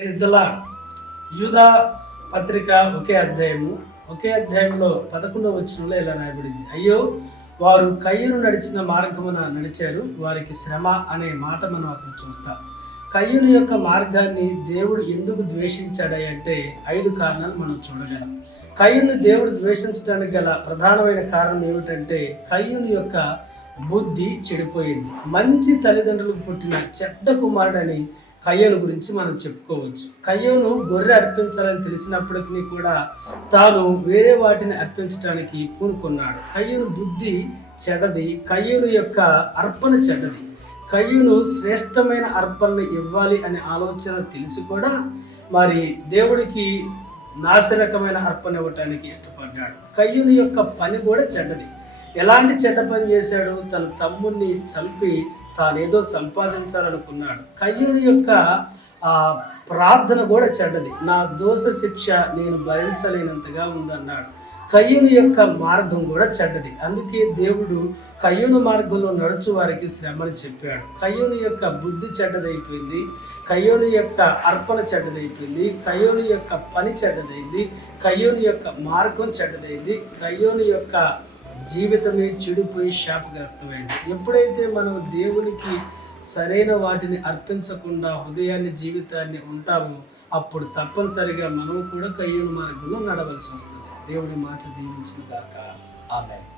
Praise the lord. యూదా పత్రిక ఒకే అధ్యాయంలో 11వ వచనంలో ఇలా రాయబడింది, అయ్యో వారు కయ్యూను నడిచిన మార్గమున నడిచారు, వారికి శ్రమ అనే మాట మనం అక్కడ చూస్తాం. కయ్యూను యొక్క మార్గాన్ని దేవుడు ఎందుకు ద్వేషించాడంటే 5 కారణాలు మనం చూడగలం. కయ్యూను దేవుడు ద్వేషించడానికి గల ప్రధానమైన కారణం ఏమిటంటే కయ్యూను యొక్క బుద్ధి చెడిపోయింది. మంచి తల్లిదండ్రులకు పుట్టిన చెడ్డ కుమారుడని కయ్యూను గురించి మనం చెప్పుకోవచ్చు. కయ్యూను గొర్రె అర్పించాలని తెలిసినప్పటికీ కూడా తాను వేరే వాటిని అర్పించడానికి పూనుకున్నాడు. కయ్యూను బుద్ధి చెడ్డది, కయ్యూను యొక్క అర్పణ చెడ్డది. కయ్యూను శ్రేష్టమైన అర్పణను ఇవ్వాలి అనే ఆలోచన తెలిసి కూడా మరి దేవుడికి నాసిరకమైన అర్పణ ఇవ్వటానికి ఇష్టపడ్డాడు. కయ్యూను యొక్క పని కూడా చెడ్డది. ఎలాంటి చెడ్డ పని చేశాడు? తన తమ్ముడిని చంపి తానేదో సంపాదించాలనుకున్నాడు. కయ్యూను యొక్క ప్రార్థన కూడా చెడ్డది. నా దోష శిక్ష నేను భరించలేనంతగా ఉందన్నాడు. కయ్యూను యొక్క మార్గం కూడా చెడ్డది. అందుకే దేవుడు కయ్యూను మార్గంలో నడుచు వారికి శ్రమని చెప్పాడు. కయ్యూను యొక్క బుద్ధి చెడ్డదైపోయింది, కయ్యూను యొక్క అర్పణ చెడ్డదైపోయింది, కయ్యూను యొక్క పని చెడ్డదైంది, కయ్యూను యొక్క మార్గం చెడ్డదైంది, కయ్యూను యొక్క జీవితమే చెడిపోయి శాపగ్రస్తమైంది. ఎప్పుడైతే మనం దేవునికి సరైన వాటిని అర్పించకుండా హృదయాన్ని జీవితాన్ని ఉంటామో అప్పుడు తప్పనిసరిగా మనం కూడా కయ్యూను మార్గంలో నడవలసి వస్తుంది. దేవుని మాట దీవించును గాక. ఆమేన్.